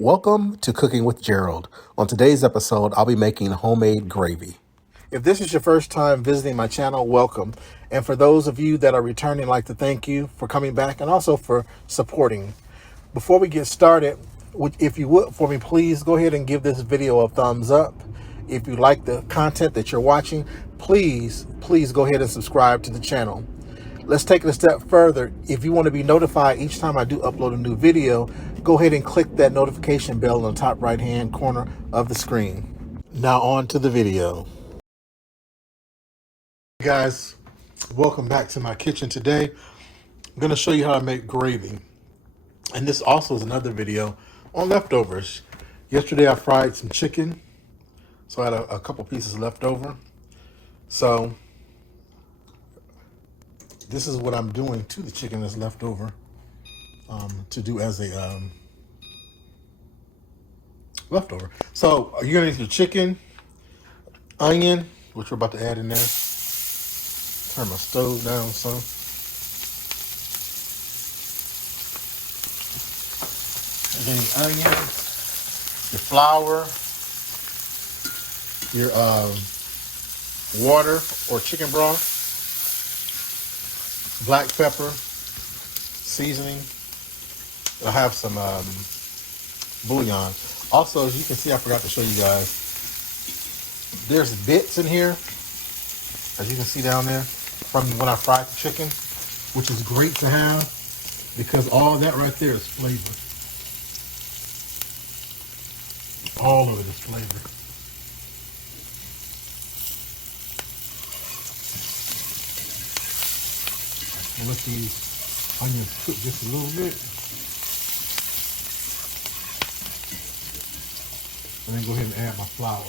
Welcome to Cooking with Gerald. On today's episode, I'll be making homemade gravy. If this is your first time visiting my channel, welcome. And for those of you that are returning, I'd like to thank you for coming back and also for supporting. Before we get started, if you would for me, please go ahead and give this video a thumbs up. If you like the content that you're watching, please go ahead and subscribe to the channel. Let's take it a step further. If you want to be notified each time I do upload a new video, go ahead and click that notification bell on the top right hand corner of the screen. Now on to the video. Hey guys, welcome back to my kitchen today. I'm going to show you how to make gravy. And this also is another video on leftovers. Yesterday I fried some chicken, so I had a couple pieces left over. So this is what I'm doing to the chicken that's left over to do as a leftover. So you're gonna need your chicken, onion, which we're about to add in there. Turn my stove down some. And then your onion, your flour, your water or chicken broth, black pepper, seasoning. I have some bouillon. Also, as you can see, I forgot to show you guys, there's bits in here, as you can see down there, from when I fried the chicken, which is great to have because all that right there is flavor. All of it is flavor. I'll let these onions cook just a little bit. And then go ahead and add my flour.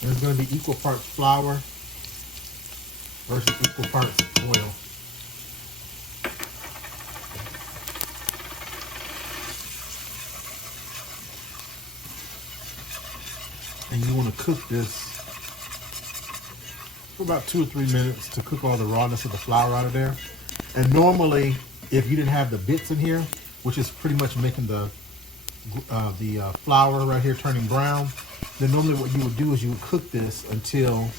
There's going to be equal parts flour versus equal parts oil. And you want to cook this for about 2 or 3 minutes to cook all the rawness of the flour out of there. And normally, if you didn't have the bits in here, which is pretty much making the flour right here turning brown, then normally what you would do is you would cook this until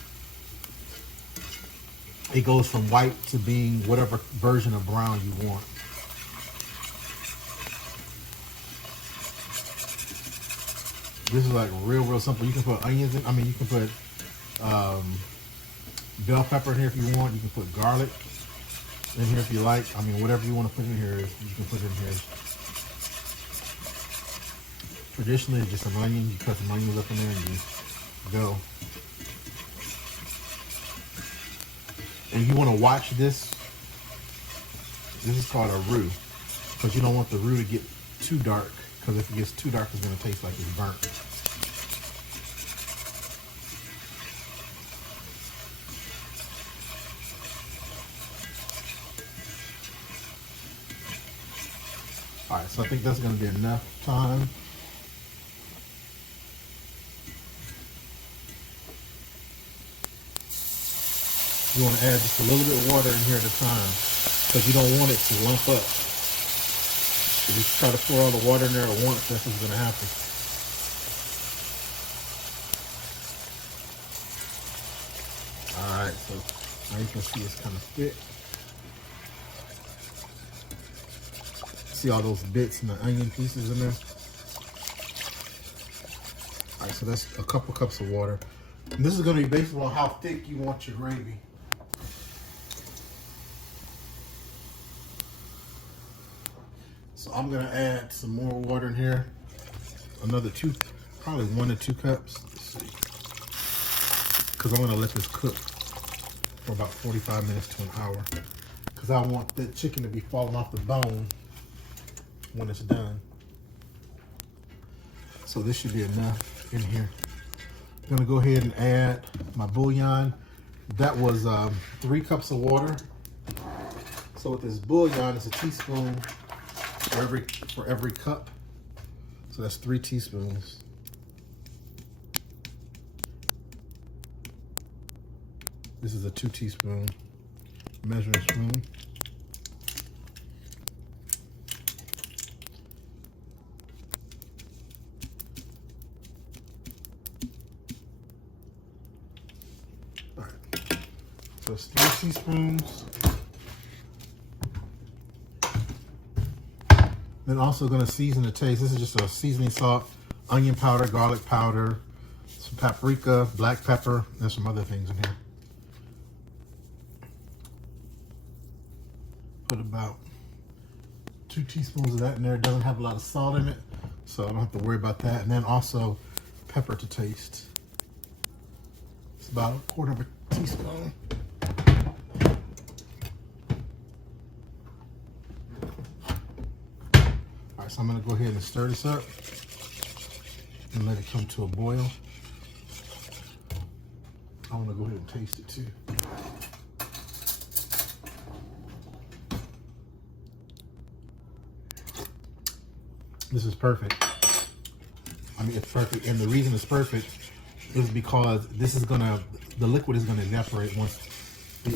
it goes from white to being whatever version of brown you want. This is like real simple. You can put onions in, you can put bell pepper in here if you want. You can put garlic in here if you like. Whatever you want to put in here, you can put in here. Traditionally, it's just an onion. You cut some onions up in there and you go. And you want to watch this. This is called a roux, because you don't want the roux to get too dark, because if it gets too dark, it's going to taste like it's burnt. All right, so I think that's going to be enough time. You want to add just a little bit of water in here at a time, because you don't want it to lump up. If you try to pour all the water in there at once, that's what's going to happen. All right, so now you can see it's kind of thick. See all those bits and the onion pieces in there? All right, so that's a couple cups of water. And this is going to be based on how thick you want your gravy. So I'm going to add some more water in here. Another probably 1 to 2 cups. Let's see. Because I'm going to let this cook for about 45 minutes to an hour. Because I want the chicken to be falling off the bone when it's done. So this should be enough in here. I'm going to go ahead and add my bouillon. That was 3 cups of water. So with this bouillon, it's a teaspoon for every cup. So that's 3 teaspoons. This is a 2 teaspoon measuring spoon. So it's 3 teaspoons. Then also going to season the taste. This is just a seasoning salt, onion powder, garlic powder, some paprika, black pepper. There's some other things in here. Put about 2 teaspoons of that in there. It doesn't have a lot of salt in it, so I don't have to worry about that. And then also pepper to taste. It's about 1/4 teaspoon. All right, so I'm gonna go ahead and stir this up and let it come to a boil. I wanna go ahead and taste it too. This is perfect. I mean, it's perfect. And the reason it's perfect is because this is the liquid is gonna evaporate once the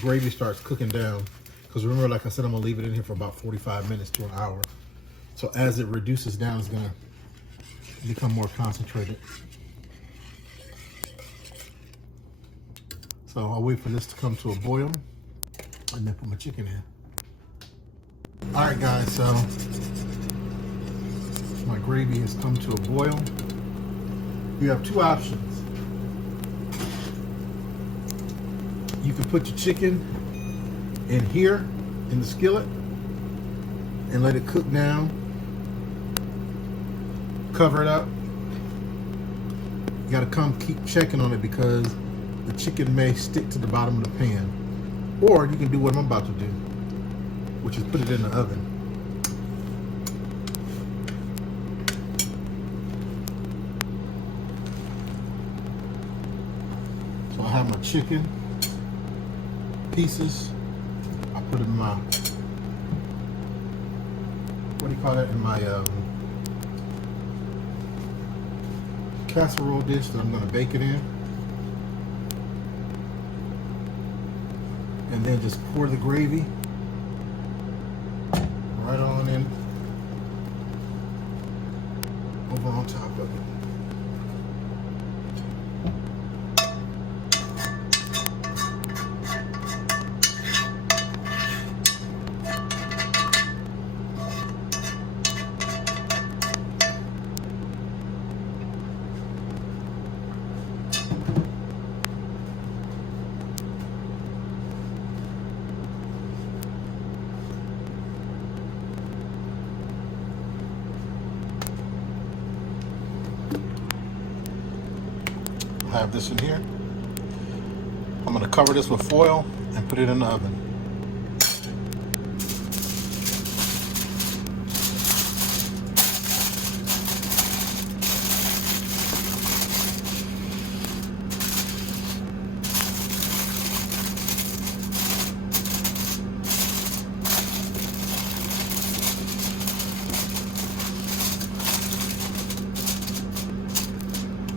gravy starts cooking down. Because remember, like I said, I'm gonna leave it in here for about 45 minutes to an hour. So as it reduces down, it's gonna become more concentrated. So I'll wait for this to come to a boil and then put my chicken in. All right, guys, so my gravy has come to a boil. You have 2 options. You can put your chicken in here in the skillet and let it cook down. Cover it up. You gotta keep checking on it because the chicken may stick to the bottom of the pan. Or you can do what I'm about to do, which is put it in the oven. So I have my chicken pieces. I put it in my, what do you call that, in my casserole dish that I'm gonna bake it in. And then just pour the gravy right on in over on top of it. I have this in here. I'm going to cover this with foil and put it in the oven.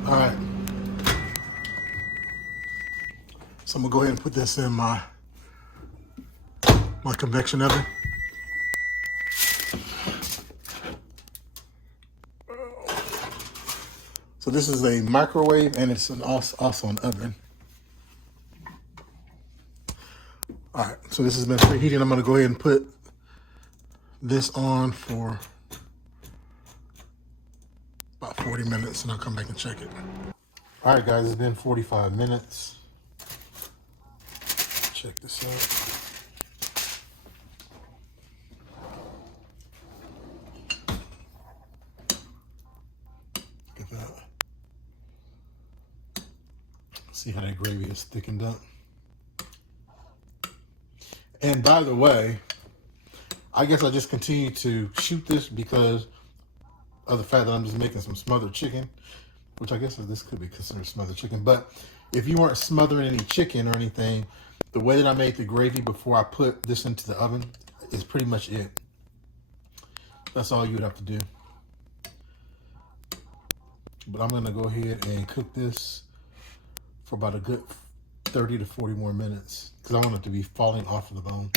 All right. So I'm gonna go ahead and put this in my convection oven. So this is a microwave and it's also an oven. All right, so this has been preheating. I'm gonna go ahead and put this on for about 40 minutes and I'll come back and check it. All right, guys, it's been 45 minutes. Check this out. Look at that. See how that gravy is thickened up. And by the way, I guess I just continue to shoot this because of the fact that I'm just making some smothered chicken, which I guess this could be considered smothered chicken. But if you weren't smothering any chicken or anything, the way that I made the gravy before I put this into the oven is pretty much it. That's all you would have to do. But I'm gonna go ahead and cook this for about a good 30 to 40 more minutes because I want it to be falling off of the bone.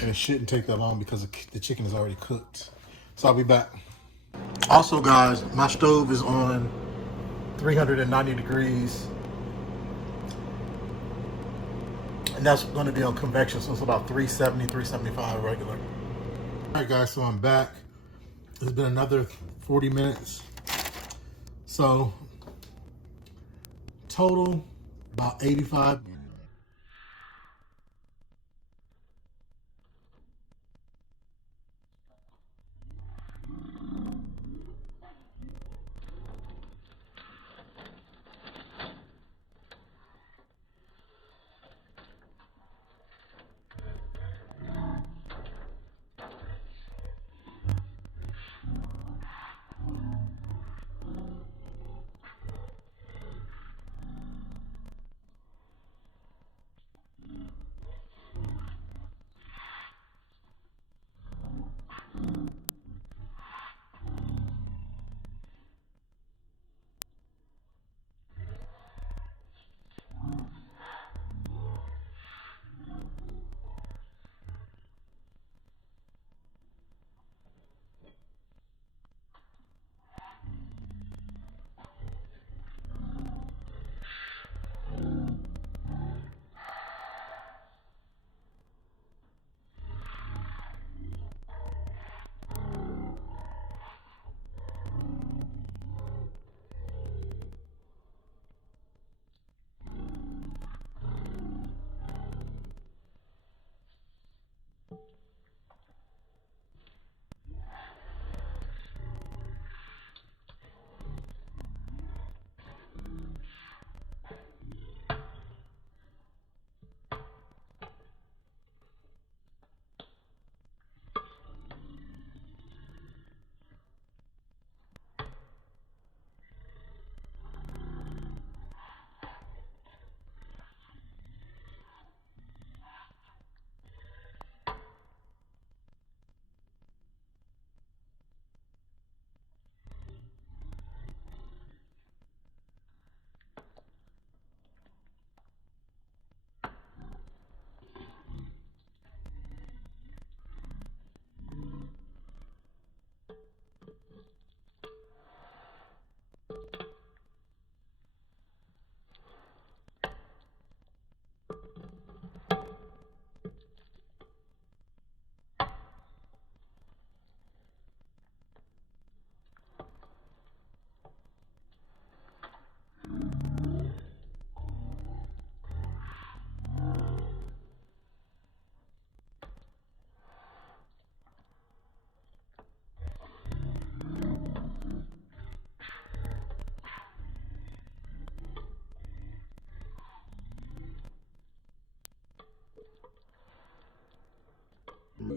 And it shouldn't take that long because the chicken is already cooked. So I'll be back. Also, guys, my stove is on 390 degrees. And that's going to be on convection, so it's about 370, 375 regular. All right, guys, so I'm back. It's been another 40 minutes. So total, about 85.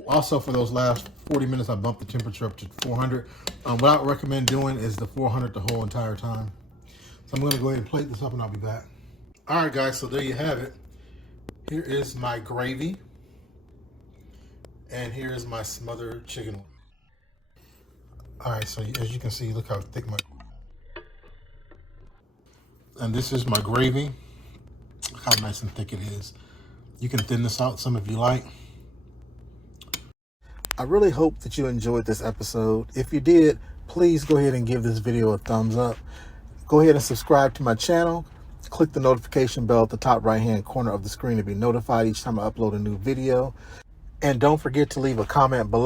Also, for those last 40 minutes, I bumped the temperature up to 400. What I recommend doing is the 400 the whole entire time. So I'm going to go ahead and plate this up and I'll be back. All right, guys, so there you have it. Here is my gravy. And here is my smothered chicken. All right, so as you can see, look how thick my... And this is my gravy. Look how nice and thick it is. You can thin this out some if you like. I really hope that you enjoyed this episode. If you did, please go ahead and give this video a thumbs up. Go ahead and subscribe to my channel. Click the notification bell at the top right-hand corner of the screen to be notified each time I upload a new video. And don't forget to leave a comment below.